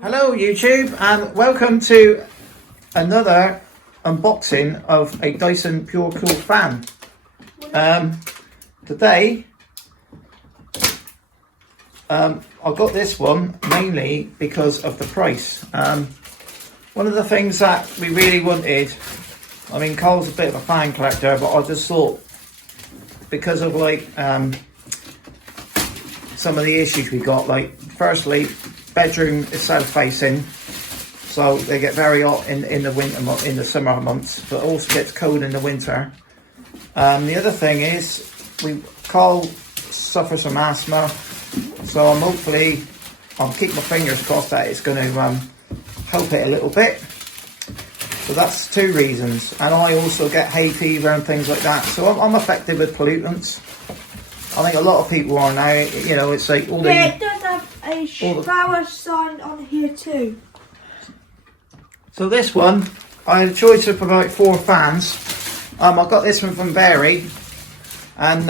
Hello YouTube and welcome to another unboxing of a Dyson Pure Cool fan. Today I got this one mainly because of the price. One of the things that we really wanted, I mean Cole's a bit of a fan collector, but I just thought because of some of the issues we got, like firstly bedroom is south facing, so they get very hot in the winter in the summer months, but also gets cold in the winter. The other thing is Carl suffers from asthma, so I'll keep my fingers crossed that it's going to help it a little bit. So that's two reasons, and I also get hay fever and things like that, so I'm affected with pollutants. I think a lot of people are now. You know, it's like all the... Yeah, it does have a shower sign on here too. So this one, I had a choice of about 4 fans. I got this one from Barry, and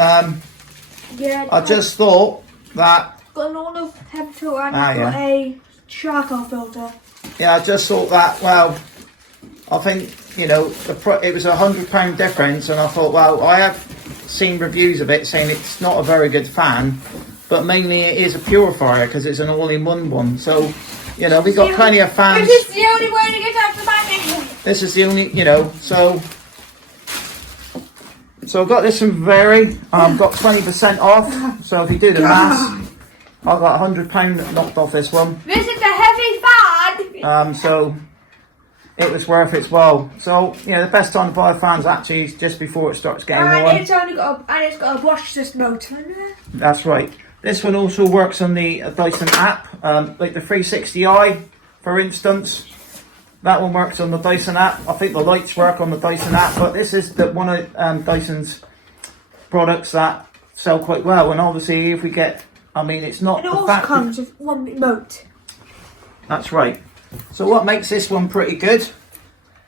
yeah, I just thought that... got an auto temp filter and got a charcoal filter. Yeah, I just thought that, well, I think, you know, it was £100 difference, and I thought, well, I have seen reviews of it saying it's not a very good fan, but mainly it is a purifier because it's an all-in-one one. So, you know, we got plenty of fans. This is the only way to get out the bag. This is the only, you know, so I got this from Barry. Got 20% off. So if you do the maths, I got £100 knocked off this one. This is a heavy fan. So it was worth its while. So, you know, the best time to buy fans actually is just before it starts getting warm. And it's got a wash system motor in there. That's right. This one also works on the Dyson app, like the 360i, for instance. That one works on the Dyson app. I think the lights work on the Dyson app, but this is one of Dyson's products that sell quite well. And obviously, if we get, I mean, it's not. It also comes with one remote. That's right. So what makes this one pretty good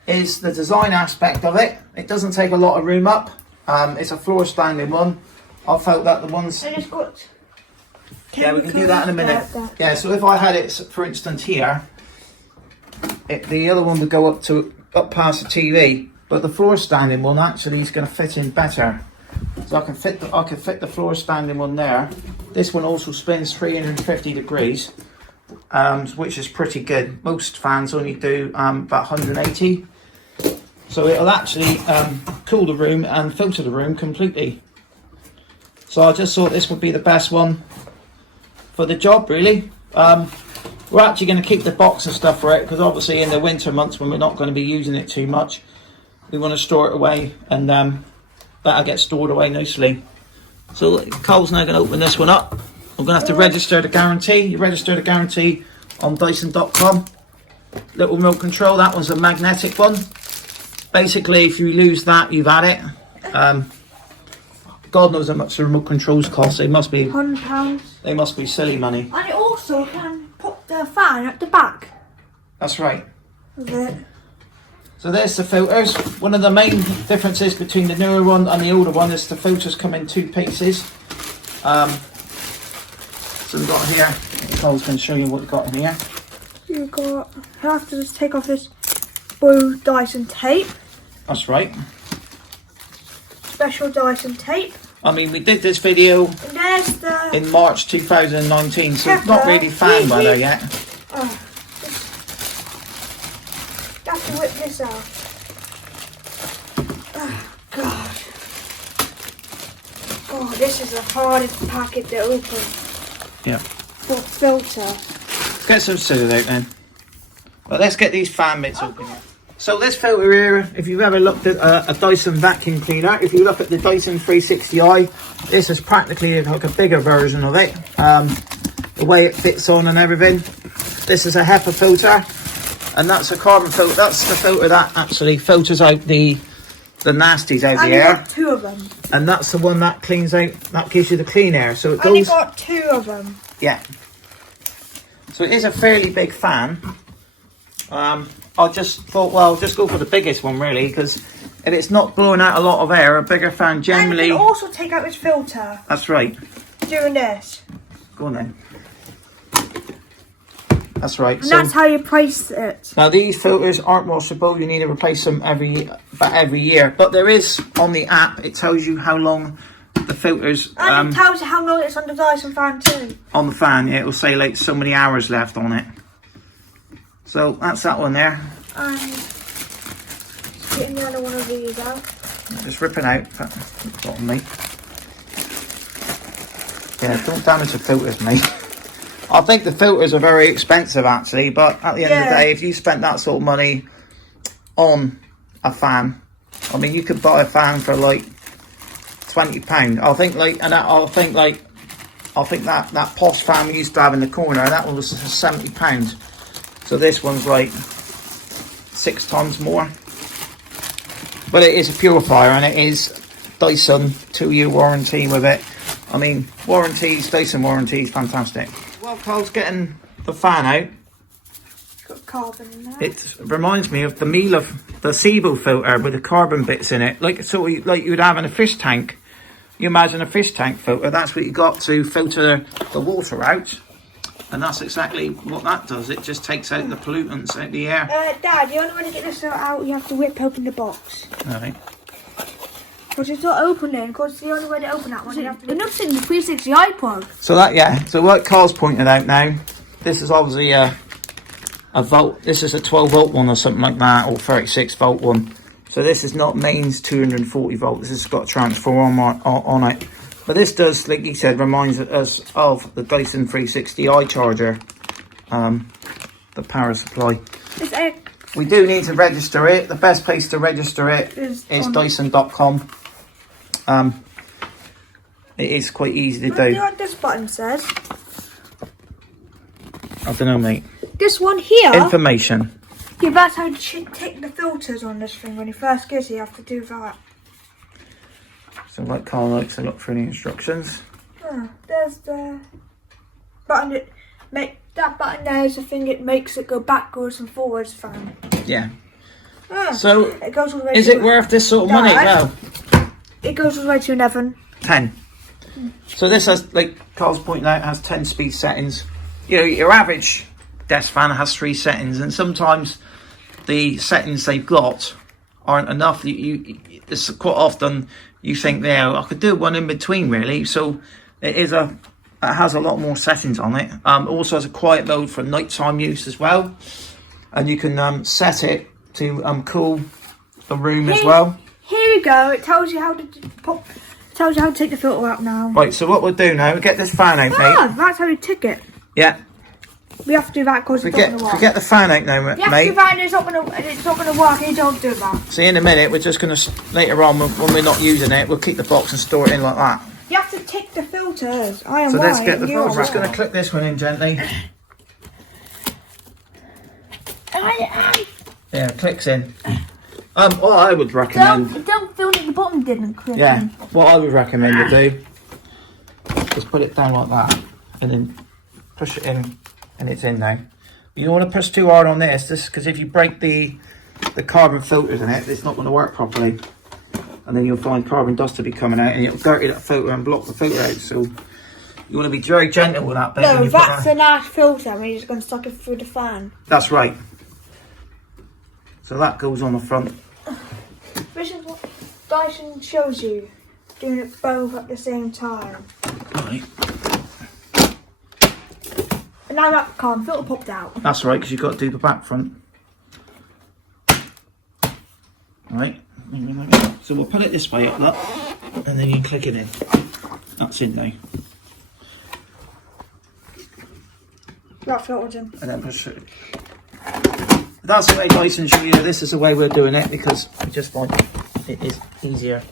is the design aspect of it. It doesn't take a lot of room up. It's a floor standing one. I felt that the ones... And it's got... Yeah, we can do that in a minute. Yeah, so if I had it, for instance, here, the other one would go up past the TV, but the floor standing one actually is going to fit in better. So I can fit the floor standing one there. This one also spins 350 degrees. Which is pretty good. Most fans only do about 180, so it'll actually cool the room and filter the room completely. So I just thought this would be the best one for the job, really. We're actually going to keep the box and stuff for it, because obviously in the winter months when we're not going to be using it too much, we want to store it away, and that'll get stored away nicely. So Cole's now going to open this one up. I'm going to have to register the guarantee. You register the guarantee on Dyson.com. Little remote control, that one's a magnetic one. Basically, if you lose that, you've had it. God knows how much the remote controls cost. They must be £100. They must be silly money. And it also can put the fan at the back. That's right. Of it. So there's the filters. One of the main differences between the newer one and the older one is the filters come in 2 pieces. So we've got here, I was going to show you what we've got in here. You have to just take off this blue Dyson tape. That's right. Special Dyson tape. I mean, we did this video in March 2019, so it's not really fan weather yet. You have to whip this out. Oh, God. Oh, this is the hardest packet to open. Yeah. For filter. Let's get some scissors out then. But let's get these fan mitts open here. So this filter here, if you've ever looked at a Dyson vacuum cleaner, if you look at the Dyson 360i, this is practically like a bigger version of it. The way it fits on and everything. This is a HEPA filter, and that's a carbon filter. That's the filter that actually filters out the nasties out the air. Got 2 of them. And that's the one that cleans out, that gives you the clean air. So it goes... only got 2 of them. Yeah. So it is a fairly big fan. I just thought, well, just go for the biggest one really, because if it's not blowing out a lot of air, a bigger fan generally... And you can also take out this filter. That's right. Doing this. Go on then. That's right. And that's how you price it. Now these filters aren't washable. You need to replace them every year. But there is on the app. It tells you how long the filters. And it tells you how long it's on the Dyson fan too. On the fan, yeah, it will say like so many hours left on it. So that's that one there. And getting the other one of these out. Just ripping out. Bottom, mate. Yeah, don't damage the filters, mate. I think the filters are very expensive actually, but at the end of the day, if you spent that sort of money on a fan, I mean, you could buy a fan for like £20. I think that posh fan we used to have in the corner, that one was £70. So this one's like 6 times more. But it is a purifier and it is Dyson 2-year warranty with it. I mean, Dyson warranties, fantastic. While Carl's getting the fan out, got carbon in there. it reminds me of the Seabull filter with the carbon bits in it, like you would have in a fish tank. You imagine a fish tank filter, that's what you got to filter the water out, and that's exactly what that does. It just takes out the pollutants out the air. Dad, the only way to get this out, you have to whip open the box. Right. Because it's not opening, because the only way to open that one, you have to... Enough in the 360 iPod. So so what Carl's pointed out now, this is obviously a volt, this is a 12 volt one or something like that, or 36 volt one. So this is not mains 240 volt, this has got a transformer on it. But this does, like he said, reminds us of the Dyson 360 iCharger, the power supply. We do need to register it. The best place to register it is Dyson.com. It is quite easy to do. You know what this button says? I don't know, mate. This one here. Information. Yeah, that's how you take the filters on this thing. When you first get it, you have to do that. So like Carl likes to look for the instructions. There's the button. That button there is the thing it makes it go backwards and forwards fan. Yeah. So it goes all the way is it worth this sort of money? Well, it goes all the way to 11. 10. So this has, like Carl's pointing out, has 10 speed settings. You know, your average desk fan has 3 settings, and sometimes the settings they've got aren't enough. It's quite often you think, there, I could do one in between really. So it has a lot more settings on it. Also has a quiet mode for nighttime use as well, and you can set it to cool the room as well. Here we go. It tells you how to tells you how to take the filter out now. Right. So what we'll do now, we'll get this fan out, mate. That's how you tick it. Yeah. We have to do that because it's not going to work. Forget the fan out now, mate. You have to do that and it's not going to work and you don't do that. See, in a minute, we're just going to, later on, when we're not using it, we'll keep the box and store it in like that. You have to tick the filters. So let's get the filters. Just going to click this one in gently. Yeah, clicks in. What I would recommend... Don't feel that the bottom didn't click in. Yeah, what I would recommend you do is put it down like that and then push it in, and it's in now. You don't want to push too hard on this, because if you break the carbon filters in it, it's not going to work properly. And then you'll find carbon dust to be coming out, and it'll dirty that filter and block the filter out. So you want to be very gentle with that bit. No, that's the last filter, and you're just going to suck it through the fan. That's right. So that goes on the front. This is what Dyson shows you, doing it both at the same time. Right. And now that carbon filter popped out. That's right, because you've got to do the back front. Right. So we'll put it this way up, look, and then you can click it in. That's in now. That filter's in. And then push it. That's the way Dyson show you. This is the way we're doing it, because we just find it is easier.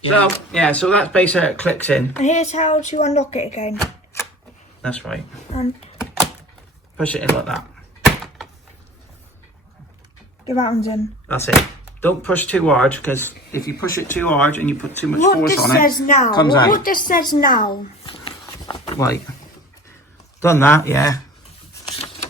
Yeah. So yeah, so that's basically how it clicks in. And here's how to unlock it again. That's right. And push it in like that. Get that one's in. That's it. Don't push too hard, because if you push it too hard and you put too much force on it, now. Comes out. What this says now. Right. Done that, yeah.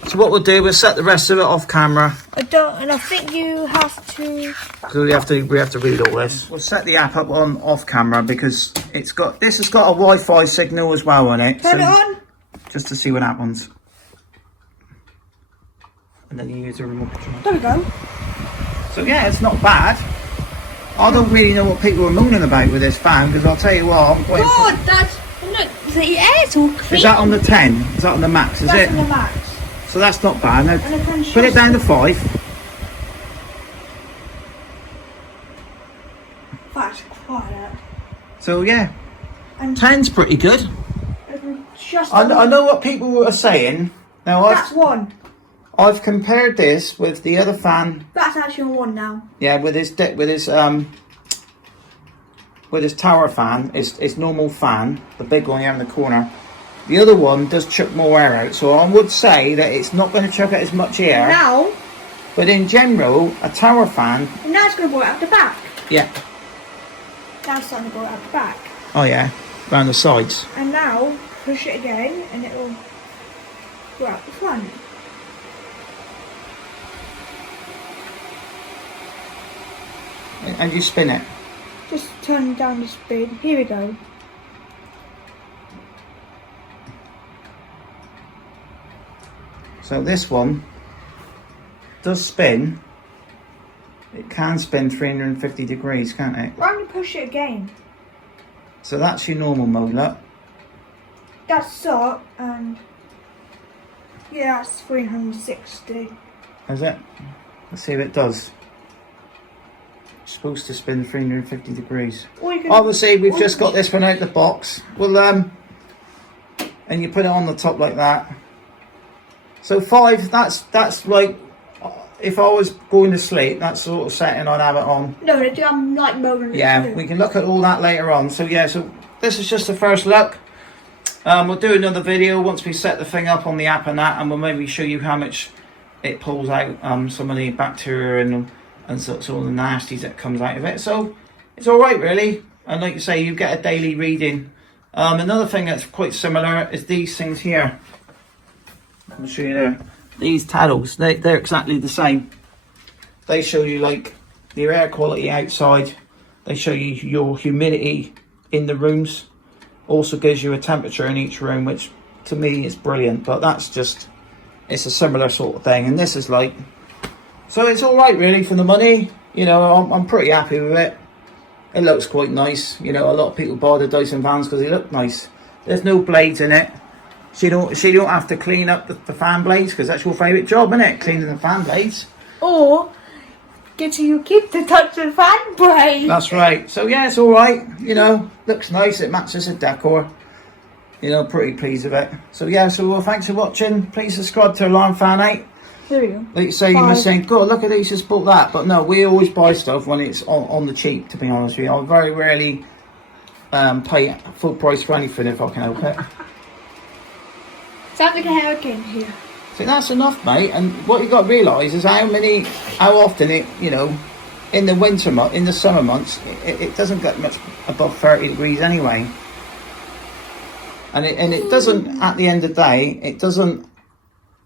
So what we'll do, we'll set the rest of it off camera. And I think you have to. So we have to read all this. We'll set the app up on off camera, because this has got a Wi-Fi signal as well on it. Turn it on. Just to see what happens. and then you use the remote control. There we go. So yeah, it's not bad. I don't really know what people are moaning about with this fan, because I'll tell you what, I'm quite... God, that's... Look, the air's all clean. Is that on the 10? Is that on the max, is That's it? on the max. So that's not bad. Now, And I can put it down to 5. That's quiet. So yeah, And 10's pretty good. just... I know what people are saying. Now That's 1. I've compared this with the other fan. That's actually on 1 now. Yeah, with his tower fan, his normal fan, the big one here in the corner. The other one does chuck more air out, so I would say that it's not going to chuck out as much air. Now... But in general, a tower fan... Now it's going to blow it out the back. Yeah. Now it's starting to blow it out the back. Oh yeah, round the sides. And now, push it again, and it'll go out the front. And you spin it. Just turn down the speed. Here we go. So this one does spin. It can spin 350 degrees, can't it? I'm going to push it again. So that's your normal mode, look. That's up, and yeah, that's 360. Is it? Let's see if it does. It's supposed to spin 350 degrees. Or you can, Obviously, we've just got this one out the box. Well, and you put it on the top like that. So 5, that's like, if I was going to sleep, that sort of setting I'd have it on. No, I'm like moaning. Yeah, we can look at all that later on. So yeah, so this is just the first look. We'll do another video once we set the thing up on the app and that, and we'll maybe show you how much it pulls out some of the bacteria and so all the nasties that comes out of it. So it's all right, really. And like you say, you get a daily reading. Another thing that's quite similar is these things here. I'll show you there. These taddles, they're exactly the same. They show you like your air quality outside. They show you your humidity in the rooms. Also gives you a temperature in each room, which to me is brilliant. But that's just, it's a similar sort of thing. And this is like, so it's all right really for the money. You know, I'm pretty happy with it. It looks quite nice. You know, a lot of people buy the Dyson fans because they look nice. There's no blades in it. She don't have to clean up the fan blades, because that's your favourite job, isn't it? Cleaning the fan blades. Or getting your kid to touch the fan blade. That's right. So yeah, it's all right. You know, looks nice. It matches the decor. You know, pretty pleased with it. So yeah, so well, thanks for watching. Please subscribe to Alarm Fan 8. Here we go. Like you say, you must think, God, look at these, just bought that. But no, we always buy stuff when it's on the cheap, to be honest with you. I very rarely pay full price for anything if I can help it. Sounds like a hurricane here. See, that's enough, mate. And what you got to realise is how often it, you know, in the summer months, it doesn't get much above 30 degrees anyway. And it doesn't, at the end of the day, it doesn't,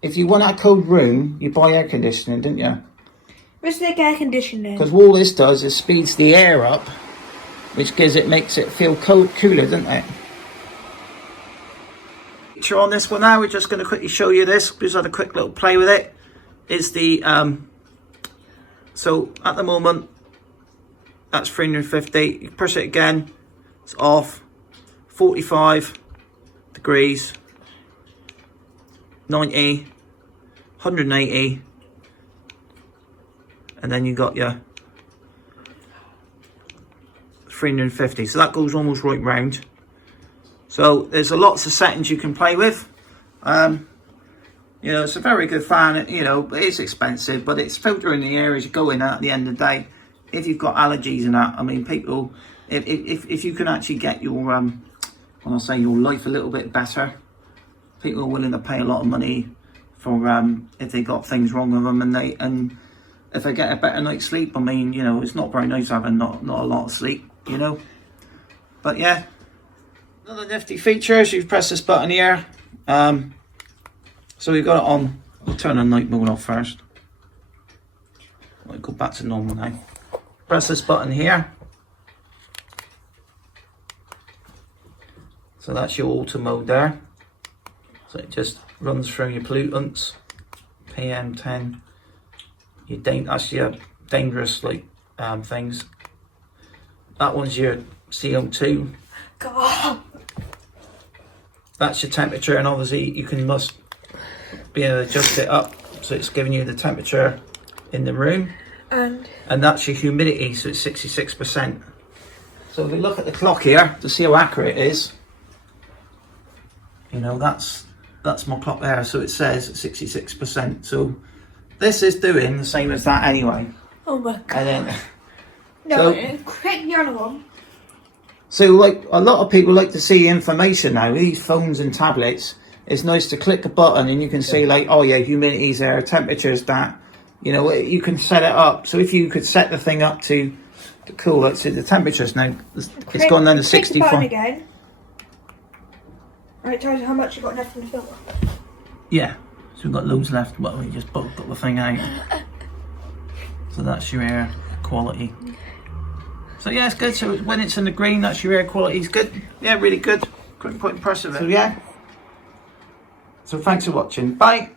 if you want a cold room, you buy air conditioning, didn't you? It's like air conditioning. Because all this does is speeds the air up, which makes it feel cooler, doesn't it? On this one now, we're just going to quickly show you this. Just had a quick little play with it. Is the so at the moment that's 350. You push it again, it's off. 45 degrees, 90, 180, and then you got your 350. So that goes almost right round. So there's lots of settings you can play with. You know, it's a very good fan. You know, it is expensive, but it's filtering the air as you go in at the end of the day. If you've got allergies and that, I mean, people, if you can actually get your, when I say your life a little bit better, people are willing to pay a lot of money for if they got things wrong with them, and if they get a better night's sleep. I mean, you know, it's not very nice having not a lot of sleep, you know. But yeah. Another nifty feature is you press this button here. So we've got it on. I'll turn the night mode off first. I'll go back to normal now. Press this button here. So that's your auto mode there. So it just runs through your pollutants. PM 10. That's your dangerous like things. That one's your CO2. God. That's your temperature, and obviously you must be able to adjust it up so it's giving you the temperature in the room. And that's your humidity, so it's 66%. So if we look at the clock here to see how accurate it is, you know, that's my clock there, so it says 66%. So this is doing the same as that anyway. Oh my God. And then, No, click the other one. so like a lot of people like to see information now with these phones and tablets. It's nice to click a button and you can see like, oh yeah, humidity's there, temperature's that. You know, you can set it up. So if you could set the thing up to cool, let's see the temperatures now. It's gone down to 65. Click the button again. And it tells you how much you've got left in the filter. Yeah, so we've got loads left, but we just both got the thing out. So that's your air quality. So yeah, it's good. So when it's in the green, that's your air quality. It's good. Yeah, really good. Quite impressive. So yeah. So thanks for watching. Bye.